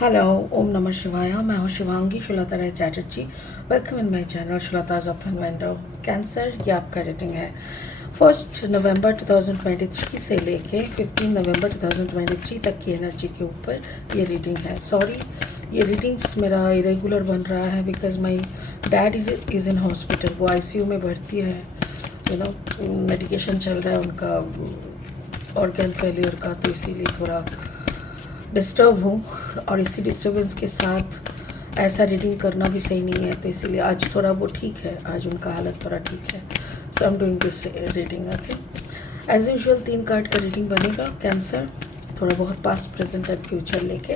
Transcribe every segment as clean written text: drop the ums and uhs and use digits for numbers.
Hello, ओम नमः शिवाय। मैं हूँ Shivangi Shulata Rai Chatterjee. Welcome in my channel Shulata's open window. Cancer, ये आपका रेटिंग है 1 नवंबर 2023 से लेके 15 नवंबर 2023 तक की एनर्जी के ऊपर ये रीडिंग है। सॉरी, ये रीडिंग्स मेरा इरेगुलर बन रहा है because my dad is in hospital. वो आईसीयू में भर्ती है, मेडिकेशन चल रहा है उनका ऑर्गन फेलियर का, तो इसीलिए थोड़ा डिस्टर्ब हूँ। और इसी डिस्टर्बेंस के साथ ऐसा रीडिंग करना भी सही नहीं है, तो इसीलिए आज थोड़ा वो ठीक है, आज उनका हालत थोड़ा ठीक है। So I am doing this reading. Okay, as usual 3 card का रीडिंग बनेगा। कैंसर, थोड़ा बहुत पास्ट, प्रेजेंट एंड फ्यूचर लेके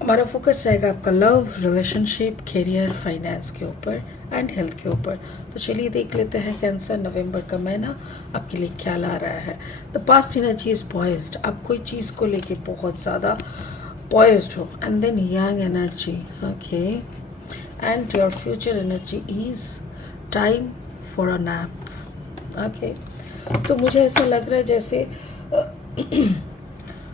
हमारा फोकस रहेगा आपका लव, रिलेशनशिप, करियर, फाइनेंस के ऊपर एंड हेल्थ के ऊपर। तो चलिए देख लेते हैं कैंसर, नवंबर का महीना आपके लिए क्या ला रहा है। The past energy is poised. आप कोई चीज़ को लेके बहुत ज़्यादा पॉइज्ड हो। And then young energy, okay, and your future energy is time for a nap. Okay, तो मुझे ऐसा लग रहा है जैसे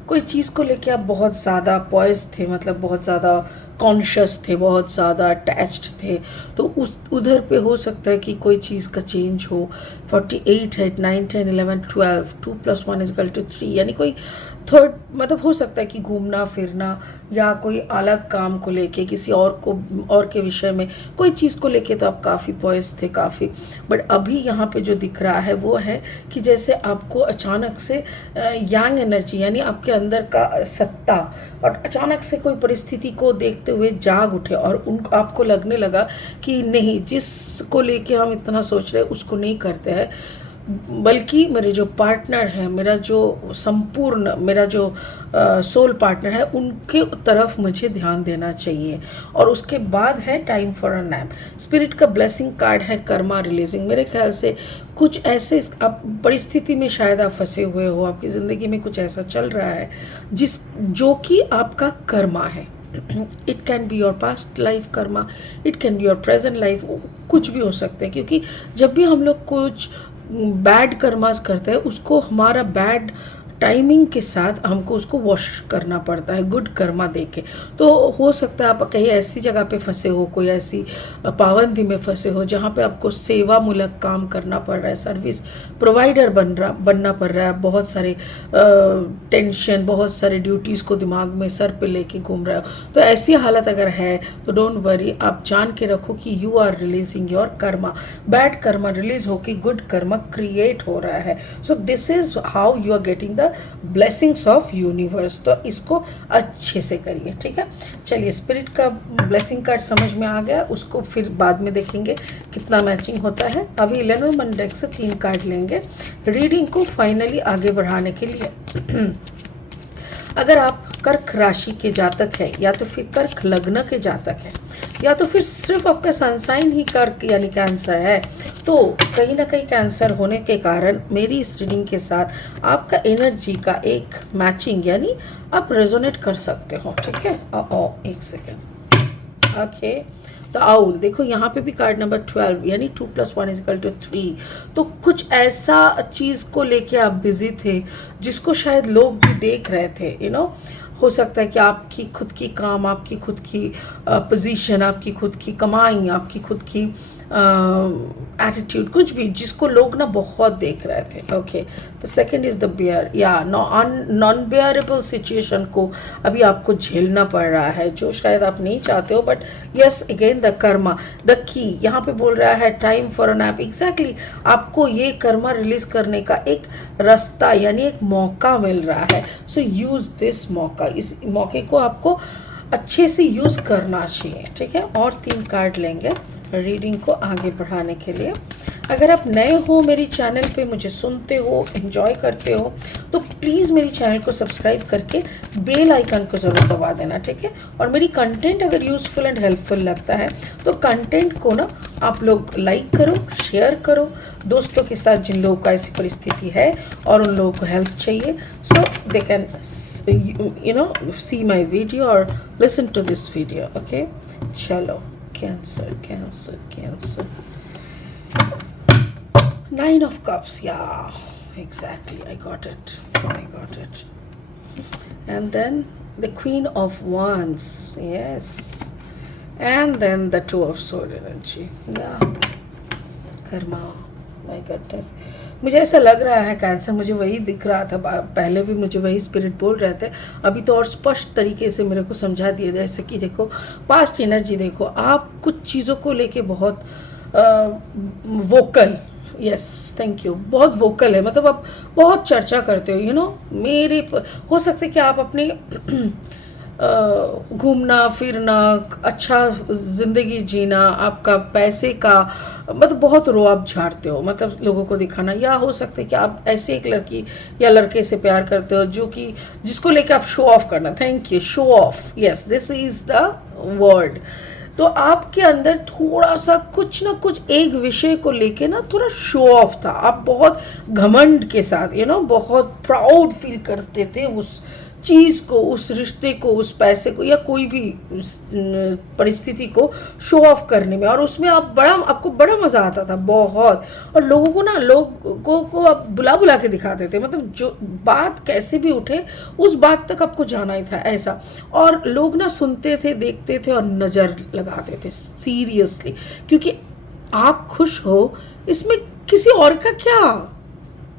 कोई चीज़ को लेके आप बहुत ज़्यादा पॉइज थे, मतलब बहुत ज़्यादा कॉन्शियस थे, बहुत ज़्यादा अटैच्ड थे। तो उस उधर पे हो सकता है कि कोई चीज़ का चेंज हो। 48 है, 9 10 11 12, 2 + 1 = 3, यानी कोई थर्ड, मतलब हो सकता है कि घूमना फिरना या कोई अलग काम को लेके किसी और के विषय में कोई चीज़ को लेके तो आप काफ़ी पॉइज थे, काफ़ी। बट अभी यहाँ पे जो दिख रहा है वो है कि जैसे आपको अचानक से यांग एनर्जी, यानी आपके अंदर का सत्ता, और अचानक से कोई परिस्थिति को देखते हुए जाग उठे और उनको आपको लगने लगा कि नहीं, जिसको लेके हम इतना सोच रहे हैं उसको नहीं करते हैं, बल्कि मेरे जो पार्टनर है, मेरा जो संपूर्ण, मेरा जो सोल पार्टनर है, उनके तरफ मुझे ध्यान देना चाहिए। और उसके बाद है time for a nap. Spirit का ब्लेसिंग कार्ड है कर्मा रिलीजिंग। मेरे ख्याल से कुछ ऐसे आप परिस्थिति में शायद आप फंसे हुए हो, आपकी ज़िंदगी में कुछ ऐसा चल रहा है जो कि आपका कर्मा है। It can be your past life Karma, it can be your present life, कुछ भी हो सकते हैं। क्योंकि जब भी हम लोग कुछ बैड कर्मास करते हैं, उसको हमारा बैड टाइमिंग के साथ हमको उसको वॉश करना पड़ता है गुड कर्मा देके। तो हो सकता है आप कहीं ऐसी जगह पे फंसे हो, कोई ऐसी पाबंदी में फंसे हो जहाँ पे आपको सेवा मूलक काम करना पड़ रहा है, सर्विस प्रोवाइडर बनना पड़ रहा है, बहुत सारे टेंशन, बहुत सारे ड्यूटीज़ को दिमाग में सर पे लेके घूम रहे हो। तो ऐसी हालत अगर है तो डोंट वरी, आप जान के रखो कि you are releasing your karma. Bad karma release होके गुड कर्मा क्रिएट हो रहा है। So this is how you are getting the blessings of universe. तो इसको अच्छे से करिए, ठीक है। चलिए, स्पिरिट का ब्लेसिंग कार्ड समझ में आ गया, उसको फिर बाद में देखेंगे कितना मैचिंग होता है। अभी लेनोर्मैंड डेक से 3 कार्ड लेंगे रीडिंग को फाइनली आगे बढ़ाने के लिए। अगर आप कर्क राशि के जातक है, या तो फिर कर्क लग्न के जातक है, या तो फिर सिर्फ आपका सनसाइन ही कर्क यानी कैंसर है, तो कहीं ना कहीं कैंसर होने के कारण मेरी इस रीडिंग के साथ आपका एनर्जी का एक मैचिंग, यानी आप रेजोनेट कर सकते हो, ठीक है। एक सेकेंड, ओके। तो आउल देखो, यहाँ पे भी कार्ड नंबर 12, यानी 2 + 1 = 3। तो कुछ ऐसा चीज़ को लेके आप बिजी थे जिसको शायद लोग भी देख रहे थे, हो सकता है कि आपकी खुद की काम, आपकी खुद की पोजीशन, आपकी खुद की कमाई, आपकी खुद की एटीट्यूड, कुछ भी जिसको लोग ना बहुत देख रहे थे। Okay, the second is the bear, या नॉन बेयरेबल सिचुएशन को अभी आपको झेलना पड़ रहा है जो शायद आप नहीं चाहते हो। But yes, again the Karma, the key यहाँ पे बोल रहा है time for a nap. Exactly, आपको ये कर्मा रिलीज करने का एक रास्ता, यानी एक मौका मिल रहा है। सो यूज दिस मौका, इस मौके को आपको अच्छे से यूज़ करना चाहिए, ठीक है। और 3 कार्ड लेंगे रीडिंग को आगे बढ़ाने के लिए। अगर आप नए हो मेरी चैनल पे, मुझे सुनते हो, एंजॉय करते हो, तो प्लीज़ मेरी चैनल को सब्सक्राइब करके बेल आइकन को ज़रूर दबा देना, ठीक है। और मेरी कंटेंट अगर यूज़फुल एंड हेल्पफुल लगता है तो कंटेंट को ना आप लोग लाइक करो, शेयर करो दोस्तों के साथ जिन लोगों का ऐसी परिस्थिति है और उन लोगों को हेल्प चाहिए, so they can see my video or listen to this video. Okay, chalo, cancer, cancer, cancer. 9 of cups, yeah, exactly, I got it. And then the Queen of Wands, yes, and then the Two of Sword energy. Yeah, Karma, my goodness. मुझे ऐसा लग रहा है cancer, मुझे वही दिख रहा था, पहले भी मुझे वही स्पिरिट बोल रहे थे, अभी तो और स्पष्ट तरीके से मेरे को समझा दिया, जैसे कि देखो पास्ट एनर्जी, देखो आप कुछ चीज़ों को लेके बहुत वोकल, यस थैंक यू, बहुत वोकल है, मतलब आप बहुत चर्चा करते हो, हो सकता है कि आप अपने घूमना फिरना, अच्छा ज़िंदगी जीना, आपका पैसे का मतलब बहुत रोआब झाड़ते हो, मतलब लोगों को दिखाना, या हो सकता है कि आप ऐसे एक लड़की या लड़के से प्यार करते हो जो कि जिसको लेकर आप शो ऑफ करना, thank you, show off, yes this is the word. तो आपके अंदर थोड़ा सा कुछ ना कुछ एक विषय को लेके ना थोड़ा शो ऑफ था, आप बहुत घमंड के साथ बहुत प्राउड फील करते थे उस चीज़ को, उस रिश्ते को, उस पैसे को, या कोई भी परिस्थिति को शो ऑफ करने में, और उसमें आपको बड़ा मज़ा आता था बहुत, और लोगों को आप बुला बुला के दिखाते थे, मतलब जो बात कैसे भी उठे उस बात तक आपको जाना ही था ऐसा, और लोग ना सुनते थे, देखते थे और नज़र लगाते थे सीरियसली, क्योंकि आप खुश हो इसमें किसी और का क्या,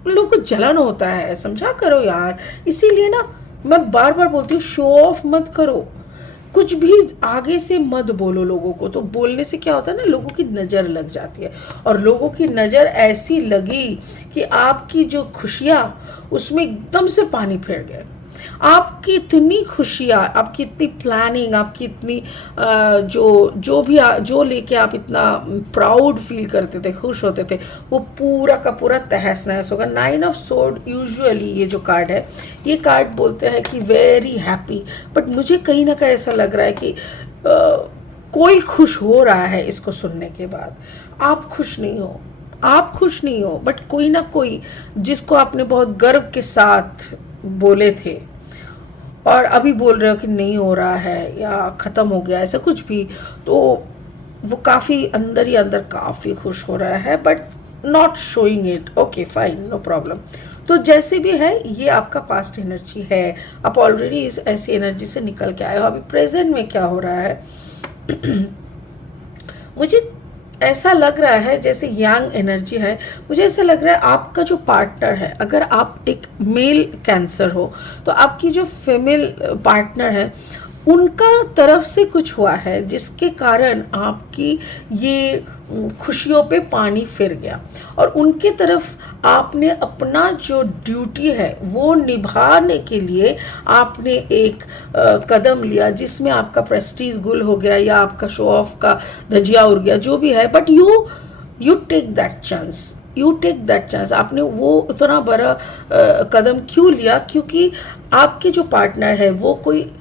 लोगों को जलन होता है, समझा करो यार। इसीलिए ना मैं बार बार बोलती हूँ, शो ऑफ मत करो, कुछ भी आगे से मत बोलो लोगों को, तो बोलने से क्या होता है ना, लोगों की नज़र लग जाती है, और लोगों की नज़र ऐसी लगी कि आपकी जो खुशियाँ उसमें एकदम से पानी फेर गए, आपकी इतनी खुशियाँ, आपकी इतनी प्लानिंग, आपकी इतनी जो लेके आप इतना प्राउड फील करते थे, खुश होते थे, वो पूरा का पूरा तहस नहस होगा। 9 ऑफ सोर्ड यूजुअली ये जो कार्ड है, ये कार्ड बोलते हैं कि वेरी हैप्पी, बट मुझे कहीं ना कहीं ऐसा लग रहा है कि कोई खुश हो रहा है इसको सुनने के बाद। आप खुश नहीं हो, बट कोई ना कोई जिसको आपने बहुत गर्व के साथ बोले थे और अभी बोल रहे हो कि नहीं हो रहा है या ख़त्म हो गया, ऐसा कुछ भी, तो वो काफ़ी अंदर ही अंदर काफ़ी खुश हो रहा है, but not showing it. Okay fine, no problem. तो जैसे भी है, ये आपका पास्ट एनर्जी है, आप ऑलरेडी इस ऐसी एनर्जी से निकल के आए हो। अभी प्रेजेंट में क्या हो रहा है मुझे ऐसा लग रहा है जैसे यंग एनर्जी है, मुझे ऐसा लग रहा है आपका जो पार्टनर है, अगर आप एक मेल कैंसर हो तो आपकी जो फीमेल पार्टनर है उनका तरफ से कुछ हुआ है जिसके कारण आपकी ये खुशियों पे पानी फिर गया, और उनके तरफ आपने अपना जो ड्यूटी है वो निभाने के लिए आपने एक कदम लिया जिसमें आपका प्रेस्टीज गुल हो गया या आपका शो ऑफ का धजिया उड़ गया, जो भी है, but you take that chance. आपने वो उतना बड़ा कदम क्यों लिया? क्योंकि आपके जो पार्टनर है वो कोई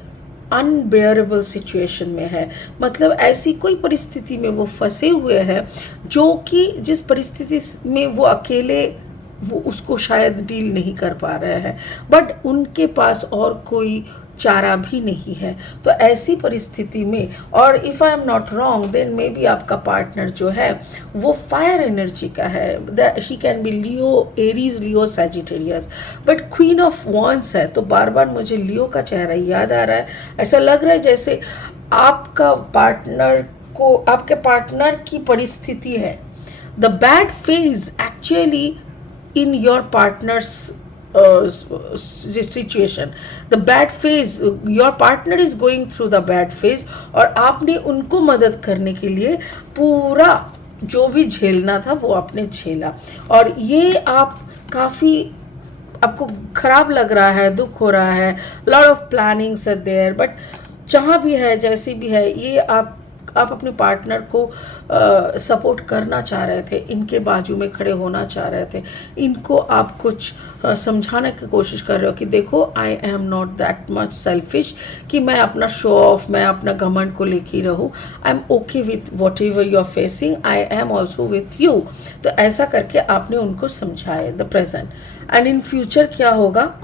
अनबेयरेबल सिचुएशन में है, मतलब ऐसी कोई परिस्थिति में वो फंसे हुए हैं जो कि जिस परिस्थिति में वो अकेले वो उसको शायद डील नहीं कर पा रहे हैं, बट उनके पास और कोई चारा भी नहीं है। तो ऐसी परिस्थिति में, और if I am not wrong then may be आपका पार्टनर जो है वो फायर एनर्जी का है, she can be Leo, Aries, Leo, Sagittarius, but queen of wands है, तो बार बार मुझे लियो का चेहरा याद आ रहा है। ऐसा लग रहा है जैसे आपके पार्टनर की परिस्थिति है, the bad phase actually in your partner's situation, the bad phase, your partner is going through the bad phase, और आपने उनको मदद करने के लिए पूरा जो भी झेलना था वो आपने झेला, और ये आप काफ़ी आपको ख़राब लग रहा है, दुख हो रहा है, lot of plannings are there, but जहाँ भी है जैसे भी है, ये आप अपने पार्टनर को सपोर्ट करना चाह रहे थे, इनके बाजू में खड़े होना चाह रहे थे, इनको आप कुछ समझाने की कोशिश कर रहे हो कि देखो आई am not that much selfish कि मैं अपना शो ऑफ, मैं अपना घमंड को लेके रहूँ, I am okay with whatever you are facing, I am also with you. तो ऐसा करके आपने उनको समझाए the present. And in future क्या होगा?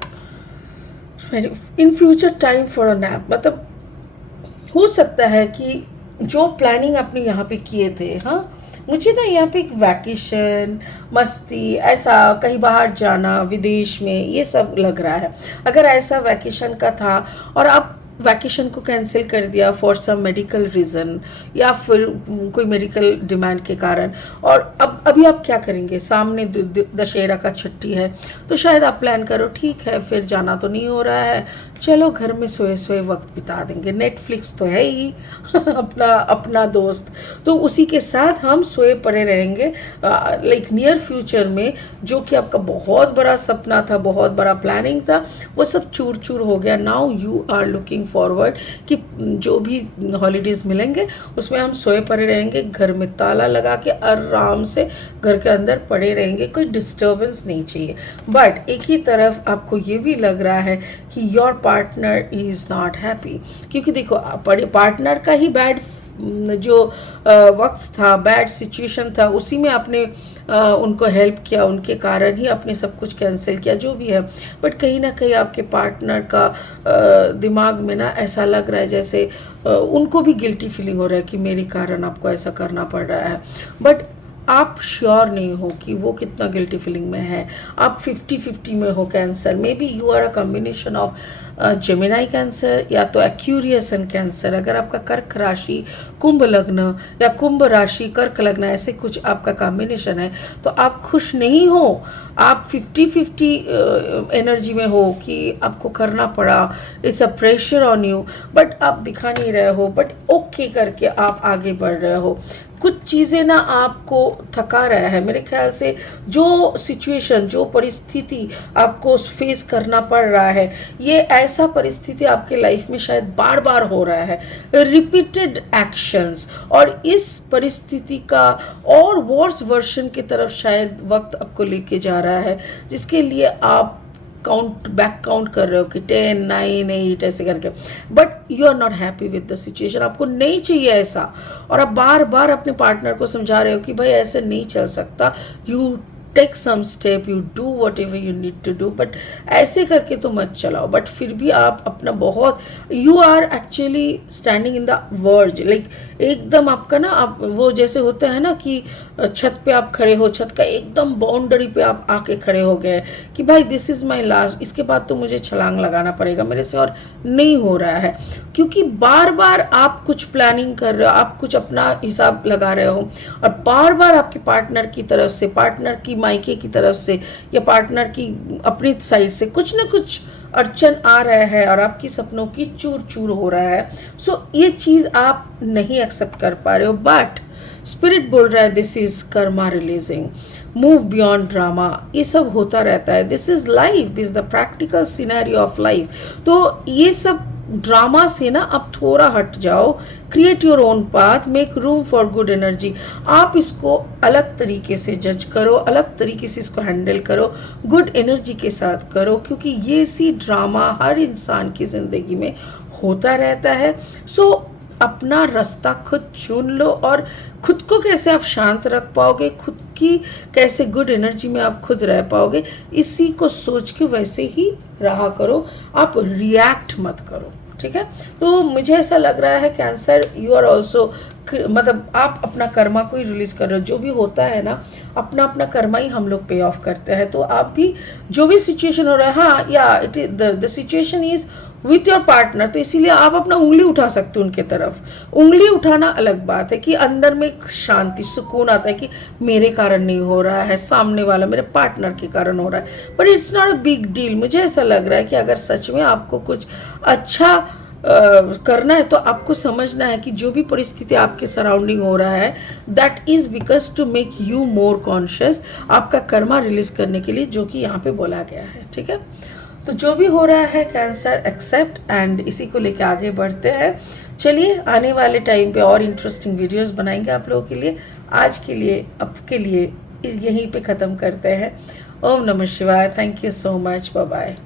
In future time for a nap, मतलब हो सकता है कि जो प्लानिंग आपने यहाँ पे किए थे, हाँ मुझे ना यहाँ पे एक वैकेशन, मस्ती, ऐसा कहीं बाहर जाना विदेश में, ये सब लग रहा है। अगर ऐसा वैकेशन का था और आप वैकेशन को कैंसिल कर दिया फॉर सम मेडिकल रीज़न या फिर कोई मेडिकल डिमांड के कारण, और अब अभी आप क्या करेंगे, सामने दशहरा का छुट्टी है तो शायद आप प्लान करो ठीक है फिर जाना तो नहीं हो रहा है, चलो घर में सोए सोए वक्त बिता देंगे, नेटफ्लिक्स तो है ही अपना अपना दोस्त, तो उसी के साथ हम सोए पड़े रहेंगे लाइक नियर फ्यूचर में। जो कि आपका बहुत बड़ा सपना था, बहुत बड़ा प्लानिंग था, वो सब चूर चूर हो गया। Now you are looking forward कि जो भी हॉलीडेज़ मिलेंगे उसमें हम सोए पड़े रहेंगे, घर में ताला लगा के आराम से घर के अंदर पड़े रहेंगे, कोई डिस्टर्बेंस नहीं चाहिए। बट एक ही तरफ आपको ये भी लग रहा है कि your partner is not happy, क्योंकि देखो पार्टनर का ही बैड जो वक्त था, बैड सिचुएशन था, उसी में आपने उनको हेल्प किया, उनके कारण ही आपने सब कुछ कैंसिल किया जो भी है। बट कहीं ना कहीं आपके पार्टनर का दिमाग में ना ऐसा लग रहा है जैसे उनको भी गिल्टी फीलिंग हो रहा है कि मेरे कारण आपको ऐसा करना पड़ रहा है। बट आप श्योर नहीं हो कि वो कितना गिल्टी फीलिंग में है। आप 50-50 में हो Cancer, may be you are a combination of Gemini Cancer या तो एक्यूरियस एंड कैंसर। अगर आपका कर्क राशि कुंभ लग्न या कुंभ राशि कर्क लग्न ऐसे कुछ आपका कॉम्बिनेशन है तो आप खुश नहीं हो, आप 50-50 एनर्जी में हो कि आपको करना पड़ा, it's a pressure on you, but आप दिखा नहीं रहे हो, बट ओके करके आप आगे बढ़ रहे हो। कुछ चीज़ें ना आपको थका रहा है मेरे ख्याल से, जो सिचुएशन जो परिस्थिति आपको फेस करना पड़ रहा है, ये ऐसा परिस्थिति आपके लाइफ में शायद बार बार हो रहा है, रिपीटेड एक्शंस, और इस परिस्थिति का और वर्स वर्जन की तरफ शायद वक्त आपको लेके जा रहा है, जिसके लिए आप बैक काउंट कर रहे हो कि 10, 9, 8 ऐसे करके, but you are not happy with the situation. आपको नहीं चाहिए ऐसा, और आप बार बार अपने पार्टनर को समझा रहे हो कि भाई ऐसे नहीं चल सकता, you take some step, you do whatever you need to do, but ऐसे करके तो मत चलाओ। बट फिर भी आप अपना बहुत, you are actually standing in the verge, like एकदम आपका ना, आप वो जैसे होता है ना कि छत पे आप खड़े हो, छत का एकदम बाउंड्री पे आप आके खड़े हो गए कि भाई दिस इज़ माई लास्ट, इसके बाद तो मुझे छलांग लगाना पड़ेगा, मेरे से और नहीं हो रहा है। क्योंकि बार बार आप कुछ प्लानिंग कर रहे हो, आप कुछ अपना हिसाब लगा रहे हो, और बार बार आपके पार्टनर की तरफ से, पार्टनर की मायके की तरफ से या पार्टनर की अपनी साइड से कुछ न कुछ अड़चन आ रहा है और आपकी सपनों की चूर चूर हो रहा है। सो ये चीज़ आप नहीं एक्सेप्ट कर पा रहे हो, बट स्पिरिट बोल रहा है this is Karma releasing, move beyond drama, ये सब होता रहता है, this is life, this is the practical scenario of life. तो ये सब ड्रामा से ना आप थोड़ा हट जाओ, create your own path, make room for good energy. आप इसको अलग तरीके से जज करो, अलग तरीके से इसको हैंडल करो, गुड एनर्जी के साथ करो, क्योंकि ये सी ड्रामा हर इंसान की ज़िंदगी में होता रहता है। सो अपना रास्ता खुद चुन लो, और खुद को कैसे आप शांत रख पाओगे, खुद की कैसे गुड एनर्जी में आप खुद रह पाओगे, इसी को सोच के वैसे ही रहा करो, आप रिएक्ट मत करो, ठीक है। तो मुझे ऐसा लग रहा है कैंसर, यू आर ऑल्सो, मतलब आप अपना कर्मा को ही रिलीज कर रहे हो। जो भी होता है ना, अपना अपना कर्मा ही हम लोग पे ऑफ करते हैं। तो आप भी जो भी सिचुएशन हो रहा है, हाँ या it is the situation is with your partner, तो इसीलिए आप अपना उंगली उठा सकते हो उनके तरफ। उंगली उठाना अलग बात है कि अंदर में एक शांति सुकून आता है कि मेरे कारण नहीं हो रहा है, सामने वाला मेरे पार्टनर के कारण हो रहा है, but it's not a big deal. मुझे ऐसा लग रहा है कि अगर सच में आपको कुछ अच्छा करना है तो आपको समझना है कि जो भी परिस्थिति आपके सराउंडिंग हो रहा है, that is because to make you more conscious, आपका कर्मा रिलीज करने के लिए, जो कि यहाँ पे बोला गया है, ठीक है। तो जो भी हो रहा है कैंसर एक्सेप्ट, एंड इसी को लेकर आगे बढ़ते हैं। चलिए आने वाले टाइम पे और इंटरेस्टिंग वीडियोस बनाएंगे आप लोगों के लिए। आज के लिए आपके लिए यहीं पे ख़त्म करते हैं। ओम नमः शिवाय, thank you so much, bye bye.